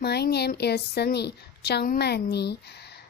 My name is Sunny Zhang Manni.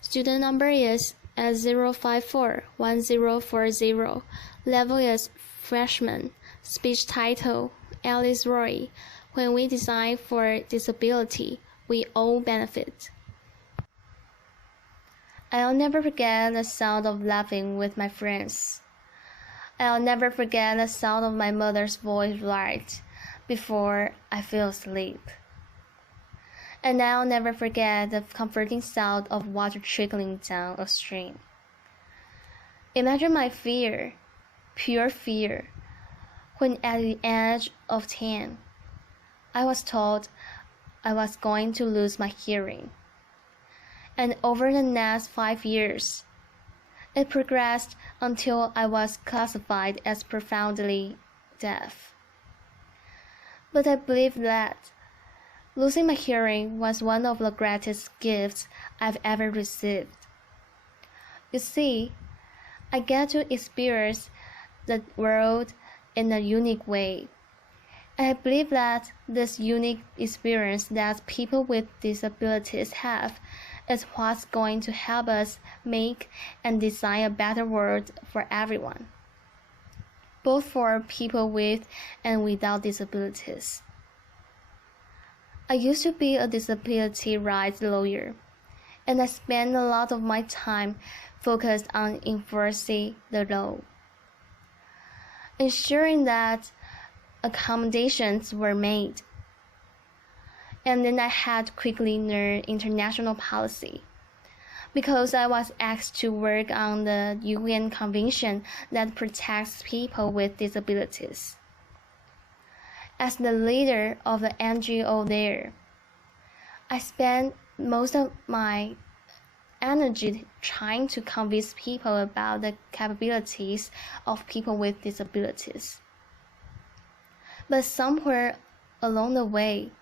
Student number is S0541040. Level is freshman. Speech title: Elise Roy. When we design for disability, we all benefit. I'll never forget the sound of laughing with my friends. I'll never forget the sound of my mother's voice right before I fell asleep. And I'll never forget the comforting sound of water trickling down a stream. Imagine my fear, pure fear, when at the age of 10, I was told I was going to lose my hearing. And over the next 5 years, it progressed until I was classified as profoundly deaf. But I believe that losing my hearing was one of the greatest gifts I've ever received. You see, I get to experience the world in a unique way. And I believe that this unique experience that people with disabilities have is what's going to help us make and design a better world for everyone, both for people with and without disabilities. I used to be a disability rights lawyer, and I spent a lot of my time focused on enforcing the law, ensuring that accommodations were made. And then I had to quickly learn international policy, because I was asked to work on the UN Convention that protects people with disabilities. As the leader of the NGO there, I spent most of my energy trying to convince people about the capabilities of people with disabilities. But somewhere along the way,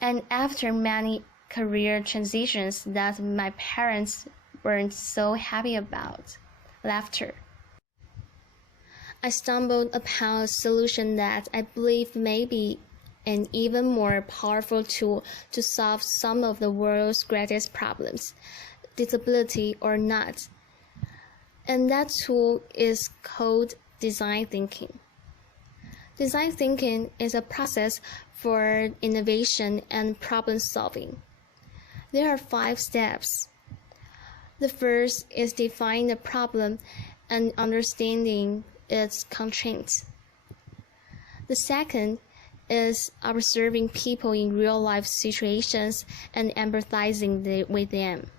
and after many career transitions that my parents weren't so happy about, laughter, I stumbled upon a solution that I believe may be an even more powerful tool to solve some of the world's greatest problems, disability or not. And that tool is called design thinking. Design thinking is a process for innovation and problem solving. There are 5 steps. The first is defining the problem and understanding its constraints. The second is observing people in real-life situations and empathizing with them.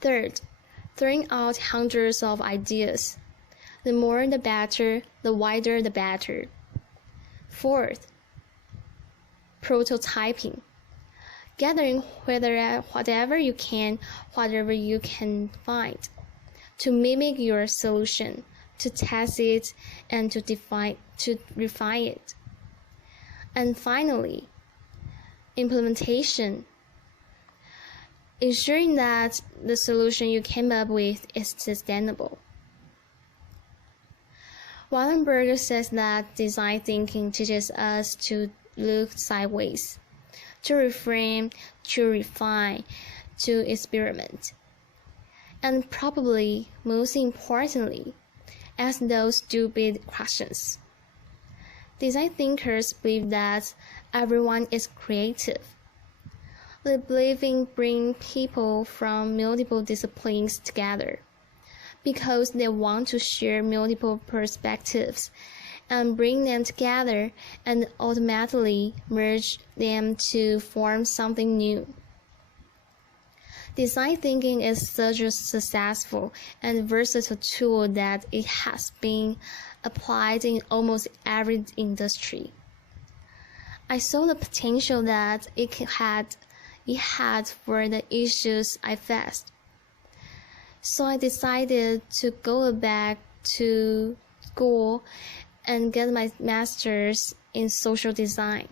Third, throwing out hundreds of ideas. The more the better, the wider the better. Fourth, prototyping. Gathering whatever you can find, to mimic your solution, to test it, and to refine it. And finally, implementation. Ensuring that the solution you came up with is sustainable. Wallenberg says that design thinking teaches us to look sideways, to reframe, to refine, to experiment. And probably most importantly, ask those stupid questions. Design thinkers believe that everyone is creative. They believe in bringing people from multiple disciplines together, because they want to share multiple perspectives and bring them together and ultimately merge them to form something new. Design thinking is such a successful and versatile tool that it has been applied in almost every industry. I saw the potential that it had for the issues I faced. So I decided to go back to school and get my master's in social design.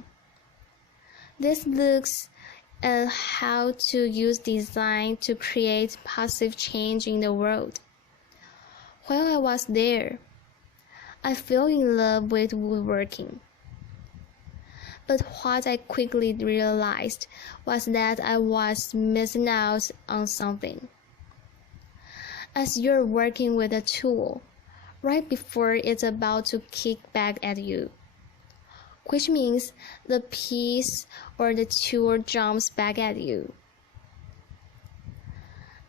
This looks at how to use design to create positive change in the world. While I was there, I fell in love with woodworking. But what I quickly realized was that I was missing out on something. As you're working with a tool, right before it's about to kick back at you, which means the piece or the tool jumps back at you.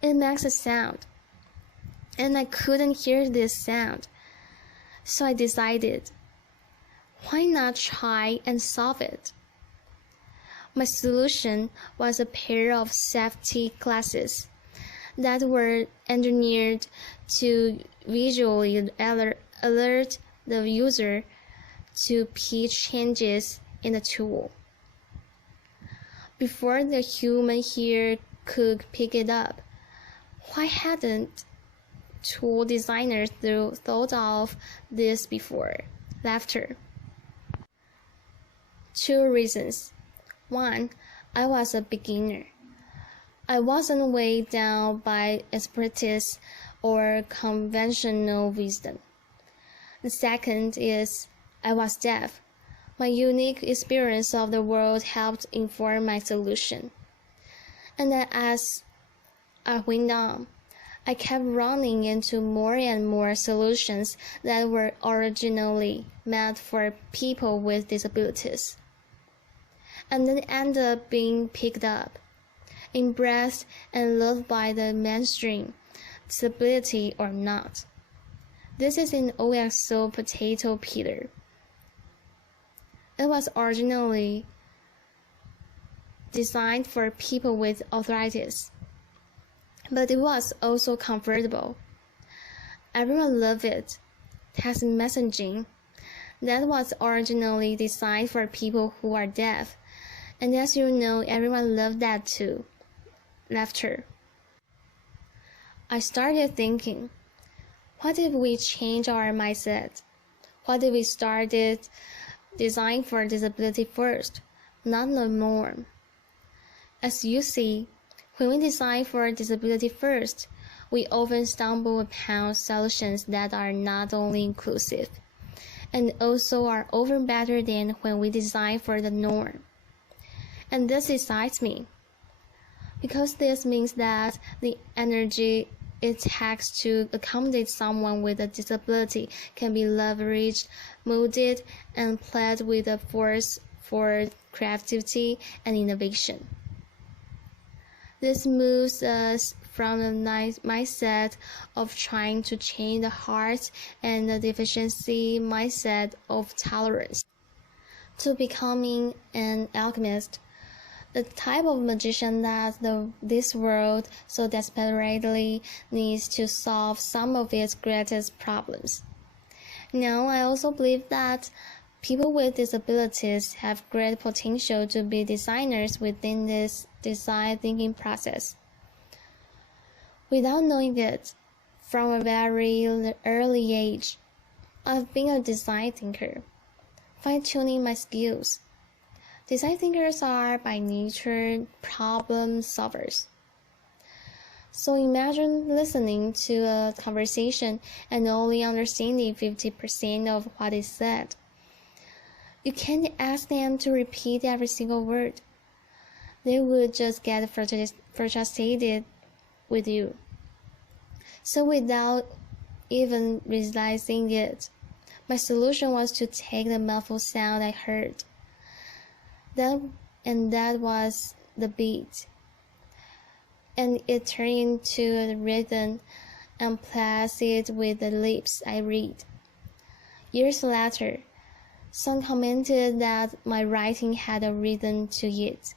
It makes a sound, and I couldn't hear this sound, so I decided, why not try and solve it? My solution was a pair of safety glasses that were engineered to visually alert the user to pitch changes in the tool before the human here could pick it up. Why hadn't tool designers thought of this before? Laughter. 2 reasons. 1, I was a beginner. I wasn't weighed down by expertise or conventional wisdom. The second is I was deaf. My unique experience of the world helped inform my solution. And then as I went on, I kept running into more and more solutions that were originally meant for people with disabilities, and then ended up being picked up, embraced, and loved by the mainstream, disability or not. This is an OXO potato peeler. It was originally designed for people with arthritis, but it was also comfortable. Everyone loved it. Text messaging. That was originally designed for people who are deaf, and as you know, everyone loved that too. Laughter. I started thinking, what if we change our mindset? What if we started design for disability first, not the norm? As you see, when we design for disability first, we often stumble upon solutions that are not only inclusive, and also are often better than when we design for the norm. And this excites me, because this means that the energy it takes to accommodate someone with a disability can be leveraged, molded, and played with a force for creativity and innovation. This moves us from the mindset of trying to change the heart and the deficiency mindset of tolerance to becoming an alchemist, the type of magician that this world so desperately needs to solve some of its greatest problems. Now, I also believe that people with disabilities have great potential to be designers within this design thinking process. Without knowing it, from a very early age, I've been a design thinker, fine-tuning my skills. Design thinkers are by nature problem solvers. So imagine listening to a conversation and only understanding 50% of what is said. You can't ask them to repeat every single word. They would just get frustrated with you. So without even realizing it, my solution was to take the muffled sound I heard. That was the beat, and it turned into a rhythm and place it with the lips I read. Years later, some commented that my writing had a rhythm to it.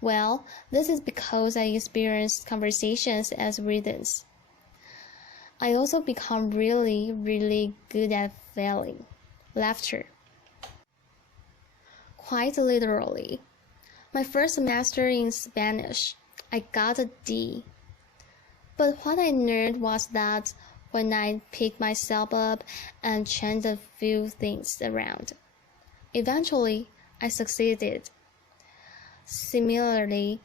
Well, this is because I experienced conversations as rhythms. I also become really, really good at failing. Laughter. Quite literally. My first semester in Spanish, I got a D. But what I learned was that when I picked myself up and changed a few things around, eventually I succeeded. Similarly,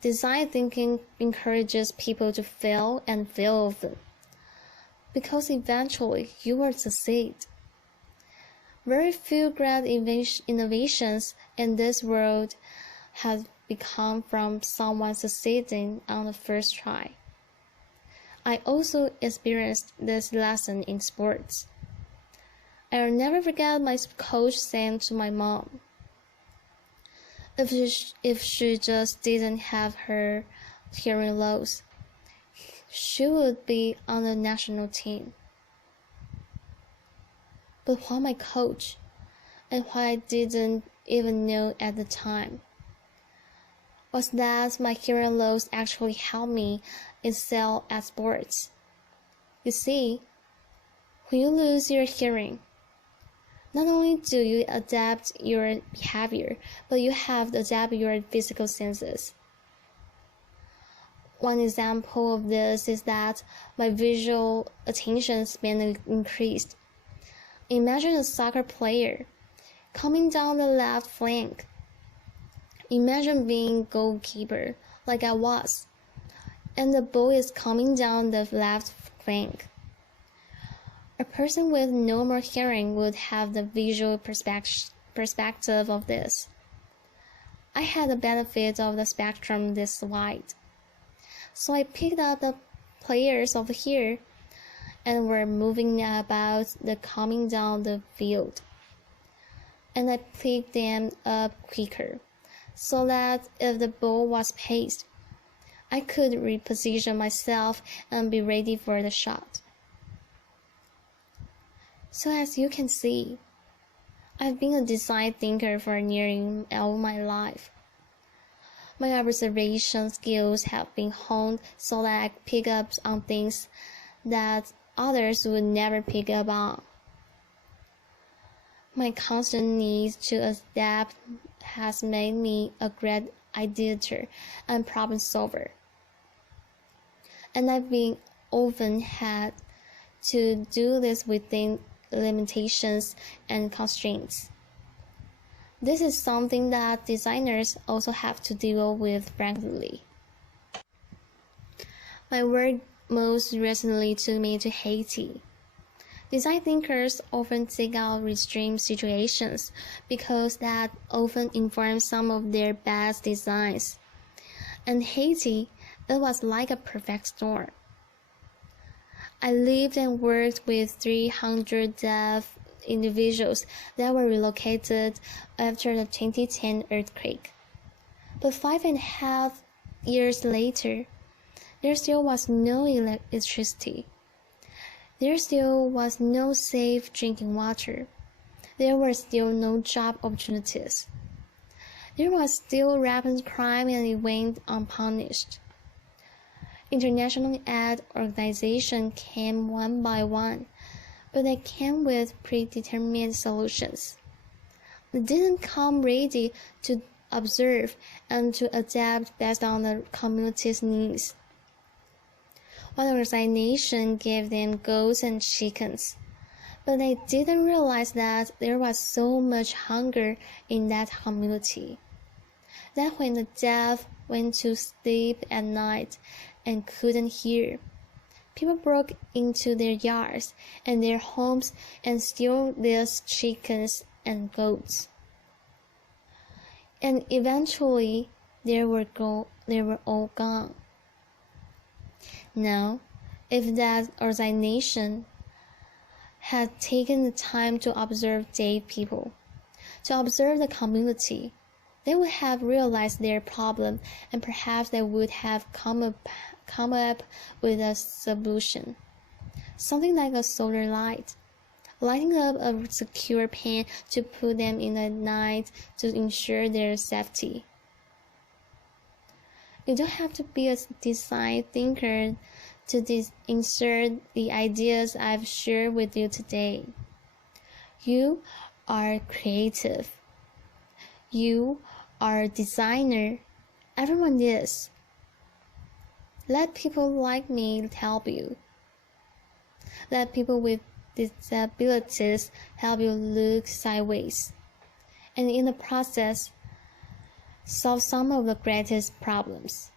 design thinking encourages people to fail and fail often, because eventually you will succeed. Very few great innovations in this world have become from someone succeeding on the first try. I also experienced this lesson in sports. I'll never forget my coach saying to my mom, if she just didn't have her hearing loss, she would be on the national team. But what my coach, and what I didn't even know at the time, was that my hearing loss actually helped me excel at sports. You see, when you lose your hearing, not only do you adapt your behavior, but you have to adapt your physical senses. One example of this is that my visual attention span increased. Imagine a soccer player coming down the left flank. Imagine being goalkeeper like I was, and the ball is coming down the left flank. A person with normal hearing would have the visual perspective of this. I had the benefit of the spectrum this wide. So I picked up the players over here and were moving about the coming down the field. And I picked them up quicker, so that if the ball was paced, I could reposition myself and be ready for the shot. So as you can see, I've been a design thinker for nearly all my life. My observation skills have been honed so that I pick up on things that others would never pick up on. My constant need to adapt has made me a great ideator and problem solver. And I've been often had to do this within limitations and constraints. This is something that designers also have to deal with frequently. My work most recently took me to Haiti. Design thinkers often seek out extreme situations because that often informs some of their best designs. In Haiti, it was like a perfect storm. I lived and worked with 300 deaf individuals that were relocated after the 2010 earthquake. But 5.5 years later, there still was no electricity. There still was no safe drinking water. There were still no job opportunities. There was still rampant crime and it went unpunished. International aid organizations came one by one, but they came with predetermined solutions. They didn't come ready to observe and to adapt based on the community's needs. One organization gave them goats and chickens, but they didn't realize that there was so much hunger in that community, that when the deaf went to sleep at night and couldn't hear, people broke into their yards and their homes and stole their chickens and goats. And eventually, they were all gone. Now, if that organization had taken the time to observe deaf people, to observe the community, they would have realized their problem and perhaps they would have come up with a solution. Something like a solar light, lighting up a secure pen to put them in at night to ensure their safety. You don't have to be a design thinker to insert the ideas I've shared with you today. You are creative. You are a designer. Everyone is. Let people like me help you. Let people with disabilities help you look sideways. And in the process, solve some of the greatest problems.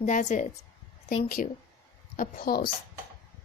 That's it. Thank you. Applause.